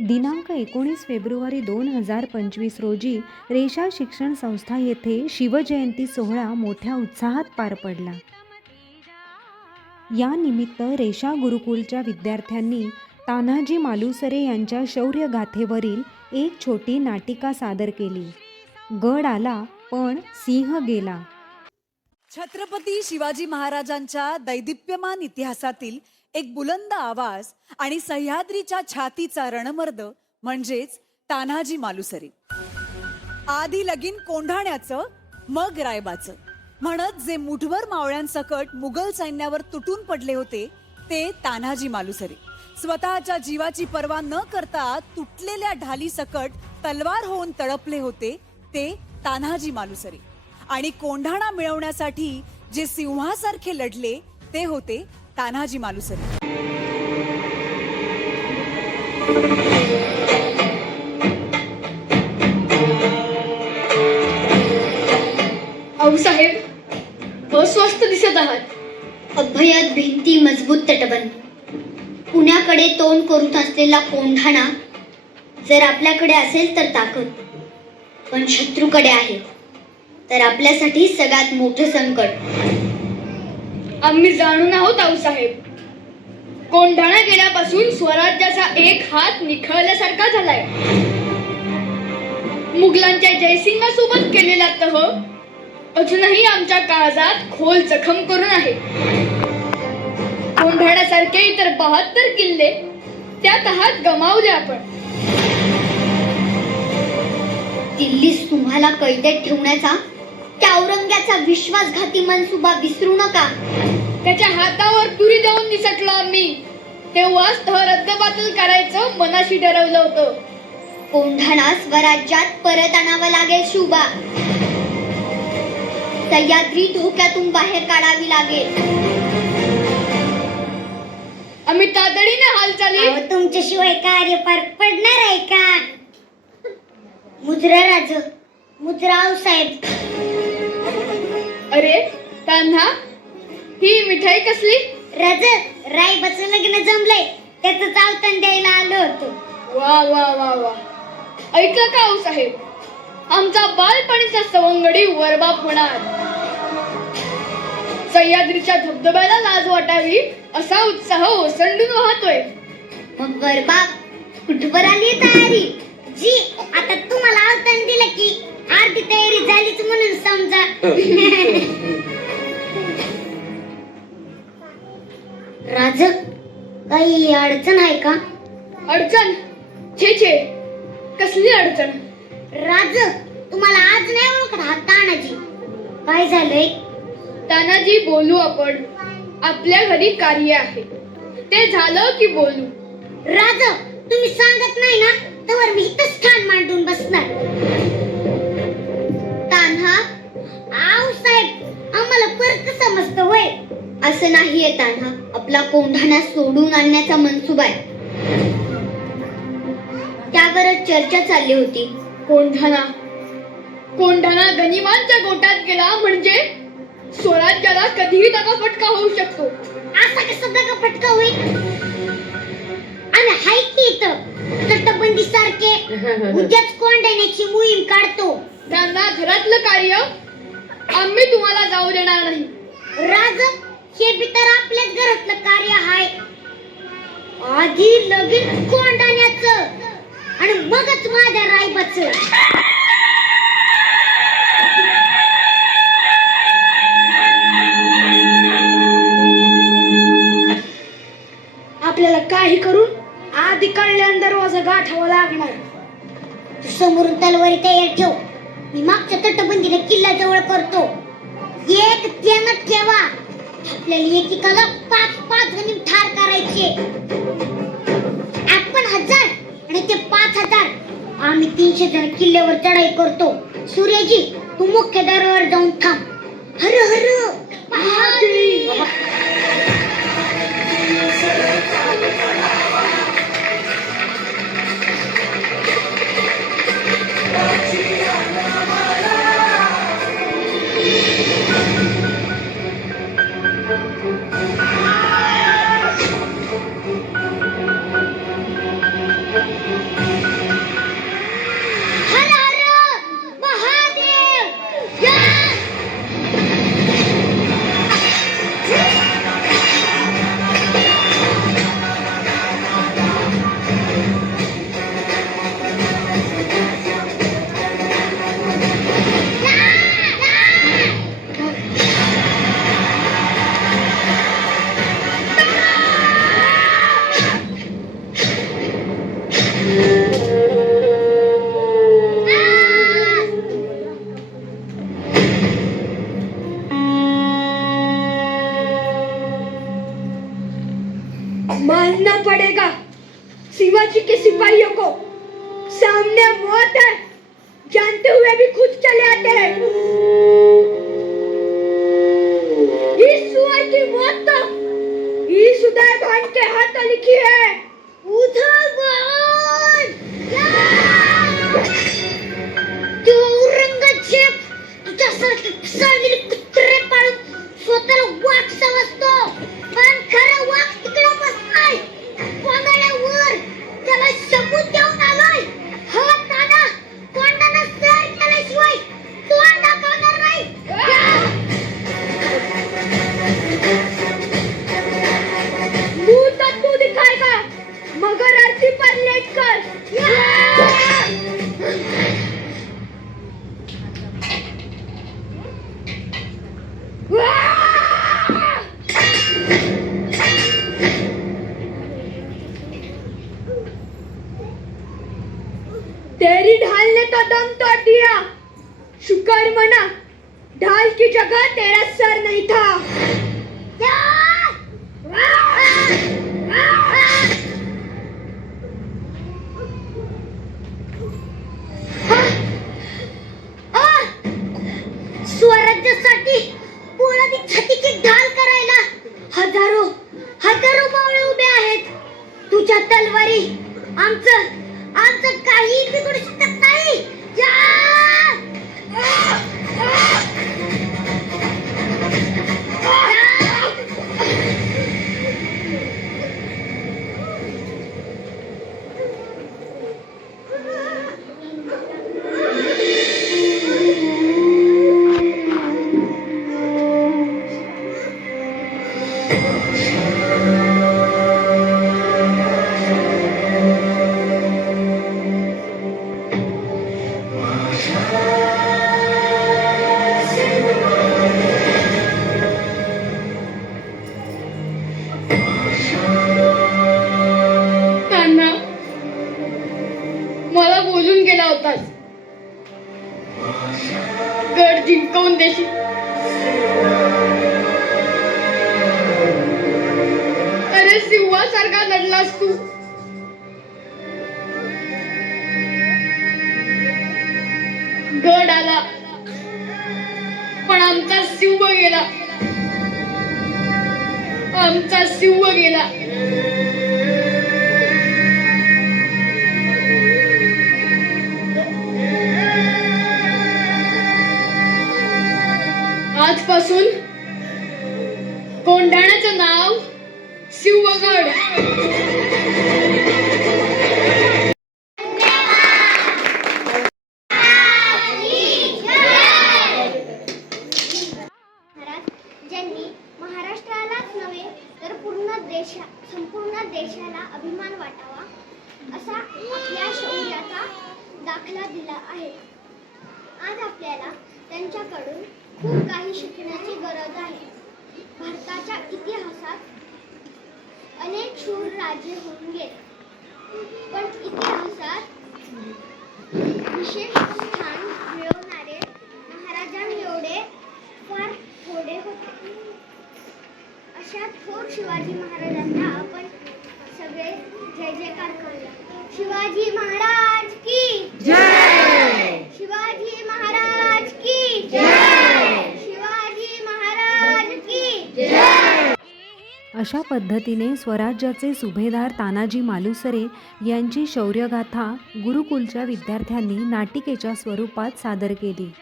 दिनांक एकोणीस फेब्रुवारी दोन हजार पंचवीस रोजी रेषा शिक्षण संस्था येथे शिवजयंती सोहळा मोठ्या उत्साहात पार पडला. या निमित्त रेषा गुरुकुलच्या विद्यार्थ्यांनी तान्हाजी मालुसरे यांच्या शौर्यगाथेवरील एक छोटी नाटिका सादर केली. गड आला पण सिंह गेला. छत्रपती शिवाजी महाराजांच्या दैदिप्यमान इतिहासातील एक बुलंद आवाज आणि सह्याद्रीच्या छातीचा रणमर्द म्हणजेच तान्हाजी मालुसरे. आधी लगीन कोंढाण्याचं मग रायबाचं. म्हणत जे मुठभर मावळ्यांसकट मुघल सैन्यावर तुटून पडले होते ते तान्हाजी मालुसरे. स्वतःच्या जीवाची पर्वा न करता तुटलेल्या ढाली सकट तलवार होऊन तळपले होते ते तान्हाजी मालुसरे. आणि कोंढाणा मिळवण्यासाठी जे सिंहासारखे लढले ते होते तान्हाजी मालुसरे अस्वस्थ दिसत आहात. अभ्ययात भिंती मजबूत तटबंद पुण्याकडे तोंड करून असलेला कोंढाणा जर आपल्याकडे असेल तर ताकद. पण शत्रूकडे आहे. तर आपल्यासाठी सगळ्यात मोठं संकट. आम्ही जाणून आहोत आऊसाहेब कोंढाणा गेल्यापासून स्वराज्याचा एक हात निखळल्यासारखा झालाय. मुघलांच्या जयसिंहासोबत केलेला तह हो. अजूनही आमच्या काळजात खोल जखम करून आहे. कोंढाण्यासारखे इतर बहात्तर किल्ले त्या तहात गमावले आपण. दिल्लीस तुम्हाला कैदेत ठेवण्याचा त्या औरंग्याचा विश्वासघाती मनसुबा विसरू नका. त्याच्या हातावर तुरी देऊन निसटलो आम्ही. तेव्हाच रद्दबातल करायचं मनाशी ठरवलं होतं. कोंढाणा स्वराज्यात परत आणावं लागेल शुभा सह्याद्री धोक्यातून बाहेर काढावी लागेल. आम्ही तातडीने हालचाली अहो, तुमच्याशिवाय कार्य पार पडणार आहे का? मुद्रा राज मुद्राव साहेब. अरे तान्हा ही मिठाई कसली? राज रायबाचं लग्न जमलंय. त्याचं चावतन द्यायला आलो होतो. वा वा वा वा. ऐकलं का आऊ साहेब? आमचा बालपणीचा सवंगडी वरबाप होणार. सह्याद्रीच्या धबधब्याला लाज वाटावी असा उत्साह ओसंडून वाहतोय. मग बरबाप कुठवर आली तयारी? आहे का? अडचण. छे छे. कसली अडचण? राज तुम्हाला आज नाही ओळखत हात ताणाची काय झालंय? तानाजी बोलू आपण. आपल्या घरी कार्य आहे. ते झालं की बोलू. राज तुम्ही सांगत नाही ना? तर मी इथंच ठाण मांडून बसणार. तान्हा आऊ साहेब आम्हाला फरक समजत? असं नाहीये तान्हा आपला कोंढाणा सोडून आणण्याचा मनसुबा आहे. त्यावरच चर्चा चालली होती. कोंढाणा. कोंढाणा गनिमांच्या गोटात गेला म्हणजे स्वराज्याला कधीही त्याचा फटका होऊ शकतो. असा कसा दगा फटका होईल? आणि हाय की इथं? तटबंदी सारखे. उद्याच कोंढाण्याची मोहीम काढतो. त्यांना घरातलं कार्य आम्ही तुम्हाला जाऊ देणार नाही. राज हे बी तर आपल्याच घरातलं कार्य आहे आधी लगीन कोंडाण्याच आणि मगच माझ्या रायबाचं. आपल्याला काही करून आधी कळल्यान दरवाजा गाठावा लागणार. तू समोरून तलवारी तयार ठेव. मी मागच्या तटबंदीला किल्ला जवळ करतो. एक ध्यानात ठेवा. आपल्याला एकेकाला पाच पाच जणी ठार करायचे. आपण हजार आणि ते पाच हजार. आम्ही तीनशे जण किल्ल्यावर चढाई करतो. सूर्यजी तू मुख्य दरबार जाऊन थांब. हर हर. शिवाजी के सिपाहियों को। सामने मौत है। जानते हुए भी खुद चले आते हैं। इस सुअर की मौत तो इस उदय भान के हाथ लिखी है। भान तू औरंगज़ेब तुझ्यासारखे सागरी तेरी ढाल ने तो दम तोड़ दिया शुक्र मना ढाल की जगह तेरा सर नहीं था त्याच्यासाठी पोळाची छातीची ढाल करायला हजारो हजारो मावळे उभे आहेत तुझ्या तलवारी आमचं आमचं काही बिघडू शकत नाही या! बोलून गड जिंकवून देशील. अरे सिंहासारखा लढलास तू. गड आला. पण आमचा सिंह गेला. आमचा सिंह गेला. आजपासून कोंढाण्याचं नाव शिवगड. महाराज ज्यांनी महाराष्ट्रालाच नव्हे तर पूर्ण देशा संपूर्ण देशाला अभिमान वाटावा असा आपल्या शौर्याचा दाखला दिला आहे. आज आपल्याला त्यांच्याकडून खूप काही शिकण्याची गरज आहे. भारताच्या इतिहासात अनेक शूर राजे होऊन गेले. पण इतिहासात विशेष स्थान मिळवणारे महाराजांएवढे फार थोडे होते अशा थोर शिवाजी महाराजांना आपण सगळे जय जयकार करूया शिवाजी महाराज की जय शिवाजी महाराज की जय शिवाजी महाराज की अशा पद्धतीने स्वराज्याचे सुभेदार तानाजी मालुसरे यांची शौर्यगाथा गुरुकुलच्या विद्यार्थ्यांनी नाटिकेच्या स्वरूपात सादर केली.